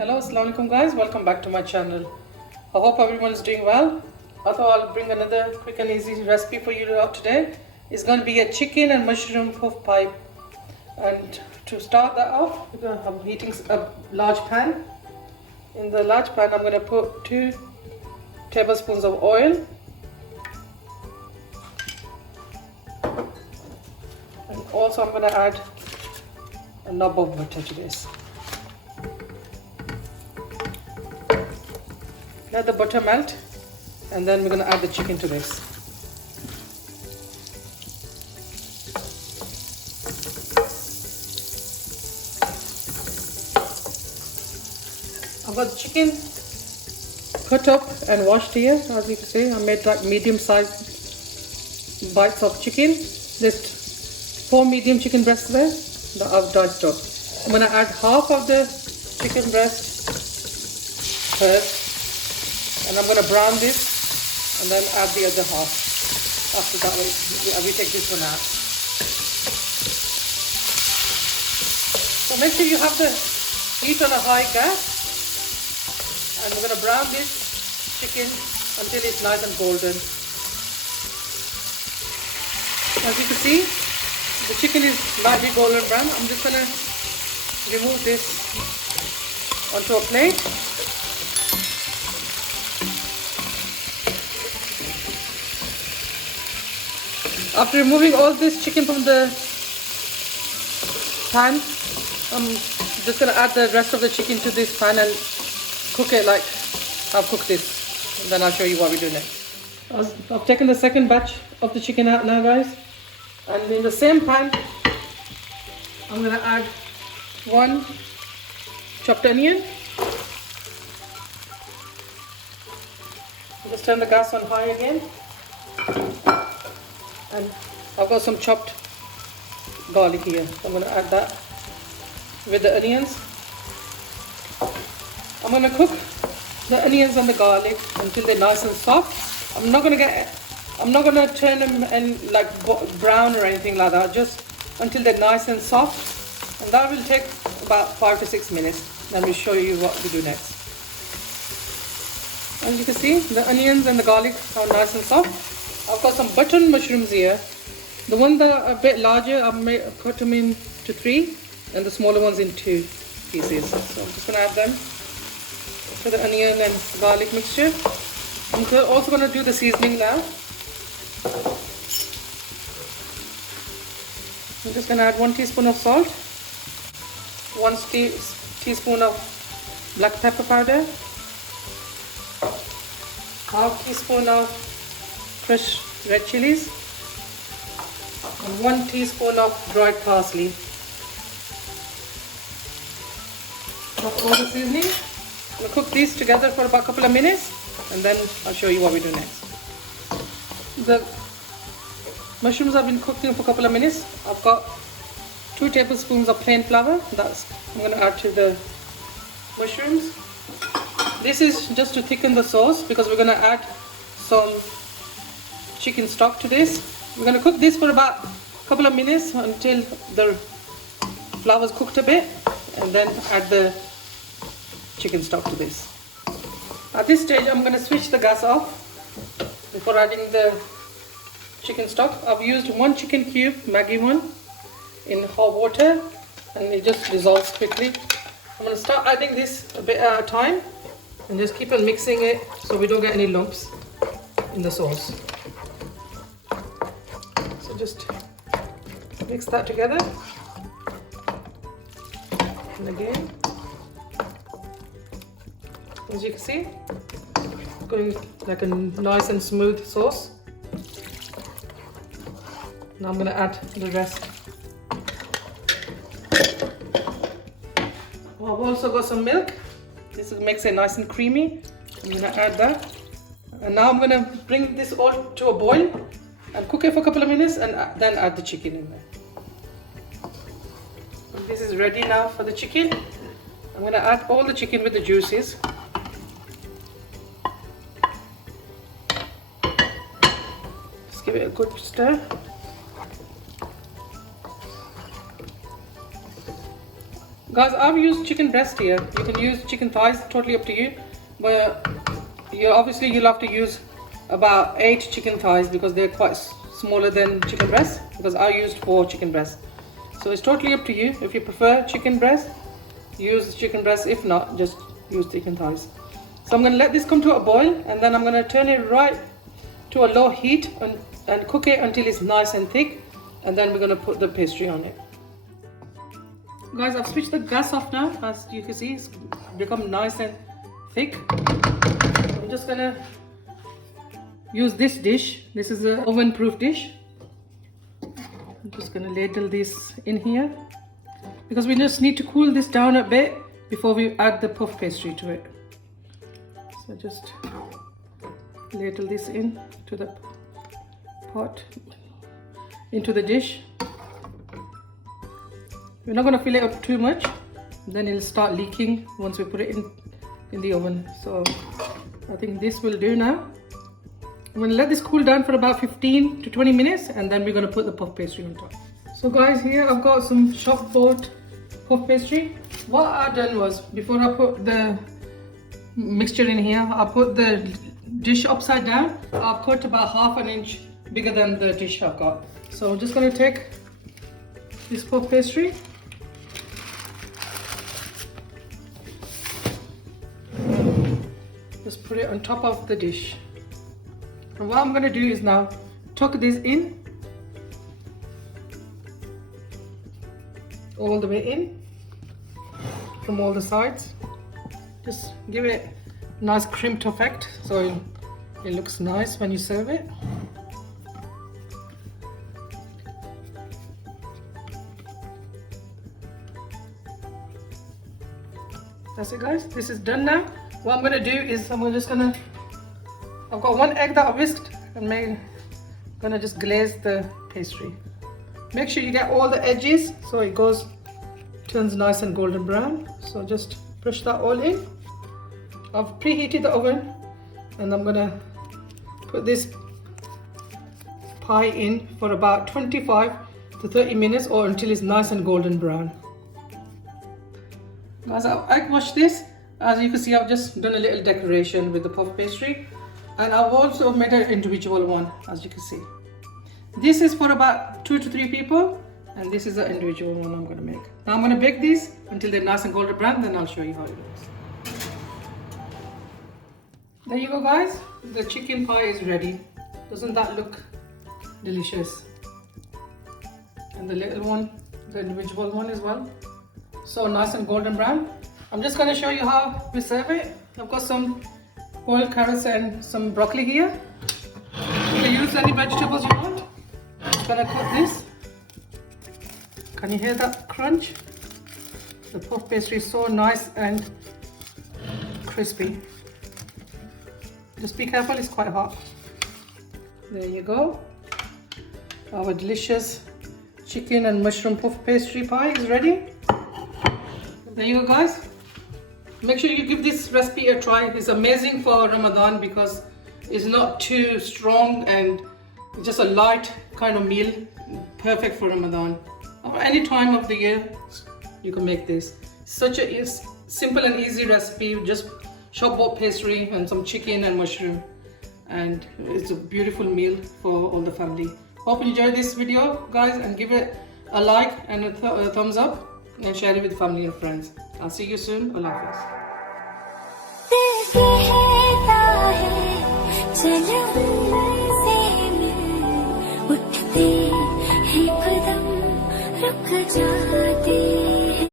Hello, assalamu alaikum guys, welcome back to my channel. I hope everyone is doing well. I thought I'll bring another quick and easy recipe for you out today. It's going to be a chicken and mushroom puff pie. And to start that off, I'm heating a large pan. In the large pan I'm going to put 2 tablespoons of oil. And also I'm going to add a knob of butter to this. Let the butter melt, and then we're going to add the chicken to this. I've got the chicken cut up and washed here. As you can see, I made like medium-sized bites of chicken. There's 4 medium chicken breasts there that I've diced up. I'm going to add half of the chicken breast first. And I'm going to brown this and then add the other half. After that, we take this one out. So make sure you have the heat on a high gas. And we're going to brown this chicken until it's nice and golden. As you can see, the chicken is lightly golden brown. I'm just going to remove this onto a plate. After removing all this chicken from the pan, I'm just going to add the rest of the chicken to this pan and cook it like I've cooked this. And then I'll show you what we do next. I've taken the second batch of the chicken out now, guys. And in the same pan, I'm going to add 1 chopped onion. Just turn the gas on high again. And I've got some chopped garlic here. I'm going to add that with the onions. I'm going to cook the onions and the garlic until they're nice and soft. I'm not going to turn them and like brown or anything like that. Just until they're nice and soft. And that will take about 5 to 6 minutes. Let me show you what we do next. As you can see, the onions and the garlic are nice and soft. I've got some button mushrooms here. The ones that are a bit larger, I've cut them into 3 and the smaller ones in 2 pieces. So I'm just going to add them to the onion and garlic mixture. I'm also going to do the seasoning now. I'm just going to add 1 teaspoon of salt, 1 teaspoon of black pepper powder, ½ teaspoon of fresh red chilies, and 1 teaspoon of dried parsley. That's all the seasoning. I'm going to cook these together for about a couple of minutes and then I'll show you what we do next. The mushrooms have been cooking for a couple of minutes. I've got 2 tablespoons of plain flour. I'm going to add to the mushrooms. This is just to thicken the sauce because we're going to add some chicken stock to this. We're going to cook this for about a couple of minutes until the flour is cooked a bit, and then add the chicken stock to this. At this stage I'm going to switch the gas off before adding the chicken stock. I've used 1 chicken cube, Maggi one, in hot water and it just dissolves quickly. I'm going to start adding this a bit at a time and just keep on mixing it so we don't get any lumps in the sauce. So just mix that together. And again, as you can see, going like a nice and smooth sauce. Now I'm going to add the rest. I've also got some milk. This makes it nice and creamy. I'm going to add that. And now I'm going to bring this all to a boil and cook it for a couple of minutes and then add the chicken in there. This is ready now for the chicken. I'm going to add all the chicken with the juices. Just give it a good stir. Guys, I've used chicken breast here. You can use chicken thighs, totally up to you. But obviously you'll have to use about 8 chicken thighs because they're quite smaller than chicken breast, because I used 4 chicken breasts. So it's totally up to you. If you prefer chicken breast, use chicken breast. If not, just use chicken thighs. So I'm going to let this come to a boil, and then I'm going to turn it right to a low heat and cook it until it's nice and thick, and then we're going to put the pastry on it. Guys, I've switched the gas off now. As you can see, it's become nice and thick. I'm just going to use this dish. This is an oven proof dish. I'm just going to ladle this in here because we just need to cool this down a bit before we add the puff pastry to it. So just ladle this in to the pot, into the dish. We're not going to fill it up too much, then it'll start leaking once we put it in the oven. So I think this will do now. I'm going to let this cool down for about 15 to 20 minutes, and then we're going to put the puff pastry on top. So guys, here I've got some shop bought puff pastry. What I done was, before I put the mixture in here, I put the dish upside down. I've cut about half an inch bigger than the dish I've got. So I'm just going to take this puff pastry, just put it on top of the dish. And what I'm going to do is now tuck this in, all the way in from all the sides. Just give it a nice crimped effect so it looks nice when you serve it. That's it guys, this is done now. What I'm going to do is I've got 1 egg that I whisked and gonna just glaze the pastry. Make sure you get all the edges so it turns nice and golden brown. So just brush that all in. I've preheated the oven, and I'm gonna put this pie in for about 25 to 30 minutes or until it's nice and golden brown. Guys, I've egg washed this. As you can see, I've just done a little decoration with the puff pastry, and I've also made an individual one, as you can see. This is for about 2 to 3 people, and this is an individual one I'm going to make. Now I'm going to bake these until they're nice and golden brown, then I'll show you how it looks. There you go guys, the chicken pie is ready. Doesn't that look delicious? And the little one, the individual one as well. So nice and golden brown. I'm just going to show you how we serve it. I've got some boiled carrots and some broccoli here. You can use any vegetables you want. I'm going to cook this. Can you hear that crunch? The puff pastry is so nice and crispy. Just be careful, it's quite hot. There you go. Our delicious chicken and mushroom puff pastry pie is ready. There you go guys. Make sure you give this recipe a try. It's amazing for Ramadan because it's not too strong and it's just a light kind of meal. Perfect for Ramadan. Or any time of the year you can make this. Such a simple and easy recipe. Just shop bought pastry and some chicken and mushroom, and it's a beautiful meal for all the family. Hope you enjoyed this video guys, and give it a like and a thumbs up, and share it with family and friends. I'll see you soon. Allah Hafiz.